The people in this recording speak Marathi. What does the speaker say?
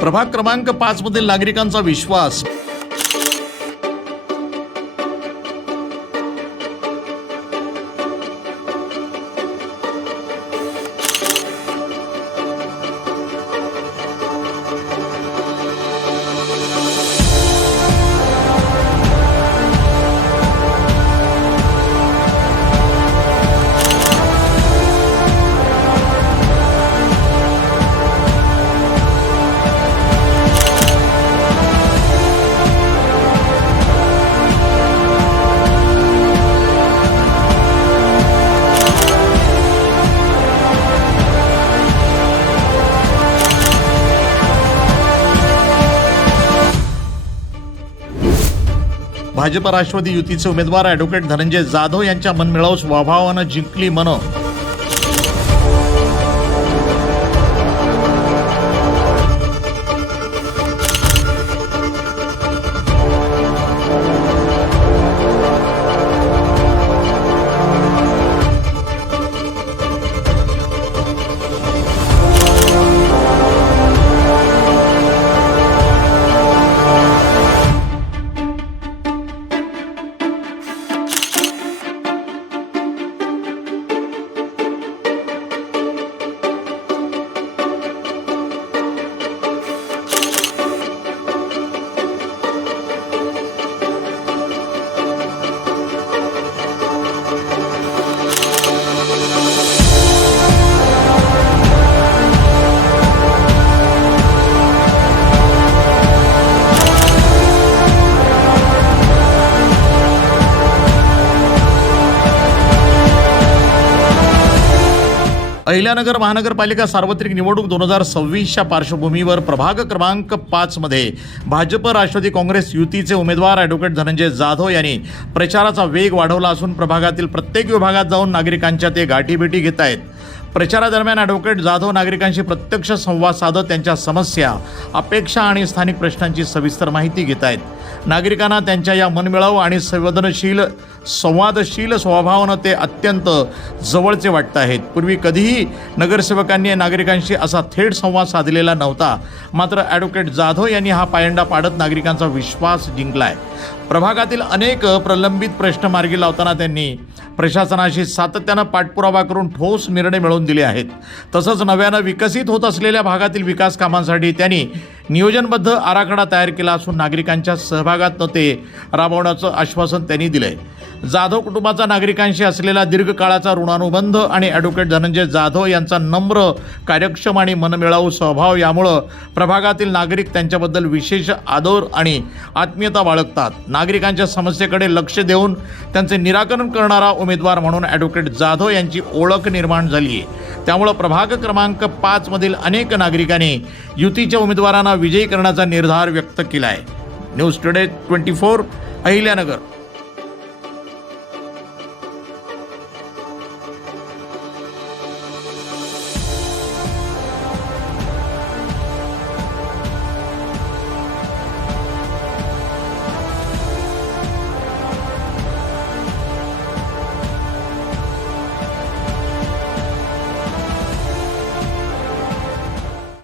प्रभाग क्रमांक पाच मधील नागरिकांचा विश्वास. भाजप राष्ट्रवादी युतीचे उमेदवार ॲडव्होकेट धनंजय जाधव यांच्या मनमिळावू वाभावानं जिंकली मनं. अहिल्यानगर महानगरपालिका सार्वत्रिक निवडणूक दोन हजार सव्वीसच्या पार्श्वभूमीवर प्रभाग क्रमांक पाचमध्ये भाजप राष्ट्रवादी काँग्रेस युतीचे उमेदवार ॲडव्होकेट धनंजय जाधव यांनी प्रचाराचा वेग वाढवला असून प्रभागातील प्रत्येक विभागात जाऊन नागरिकांच्या ते गाठीभेटी घेत आहेत. प्रचारादरम्यान ॲडव्होकेट जाधव नागरिकांशी प्रत्यक्ष संवाद साधत त्यांच्या समस्या अपेक्षा आणि स्थानिक प्रश्नांची सविस्तर माहिती घेत आहेत नागरिकांना त्यांच्या या मनमिळाव आणि संवेदनशील संवादशील स्वभावानं ते अत्यंत जवळचे वाटत आहेत. पूर्वी कधीही नगरसेवकांनी नागरिकांशी असा थेट संवाद साधलेला नव्हता. मात्र ॲडव्होकेट जाधव यांनी हा पायंडा पाडत नागरिकांचा विश्वास जिंकला आहे प्रभागातील अनेक प्रलंबित प्रश्न मार्गी लावताना त्यांनी प्रशासनाशी सातत्यानं पाठपुरावा करून ठोस निर्णय मिळवून दिले आहेत. तसंच नव्यानं विकसित होत असलेल्या भागातील विकास कामांसाठी त्यांनी नियोजनबद्ध आराखडा तयार केला असून नागरिकांच्या सहभागातनं ते राबवण्याचं आश्वासन त्यांनी दिलंय. जाधव कुटुंबाचा नागरिकांशी असलेला दीर्घकाळाचा ऋणानुबंध आणि ॲडव्होकेट धनंजय जाधव यांचा नम्र कार्यक्षम आणि मनमिळावू स्वभाव यामुळं प्रभागातील नागरिक त्यांच्याबद्दल विशेष आदर आणि आत्मीयता बाळगतात. नागरिकांच्या समस्येकडे लक्ष देऊन त्यांचे निराकरण करणारा उमेदवार म्हणून ॲडव्होकेट जाधव यांची ओळख निर्माण झाली आहे त्यामुळं प्रभाग क्रमांक पाचमधील अनेक नागरिकांनी युतीच्या उमेदवारांना विजयी करण्याचा निर्धार व्यक्त केला आहे news today twenty four Ahilyanagar.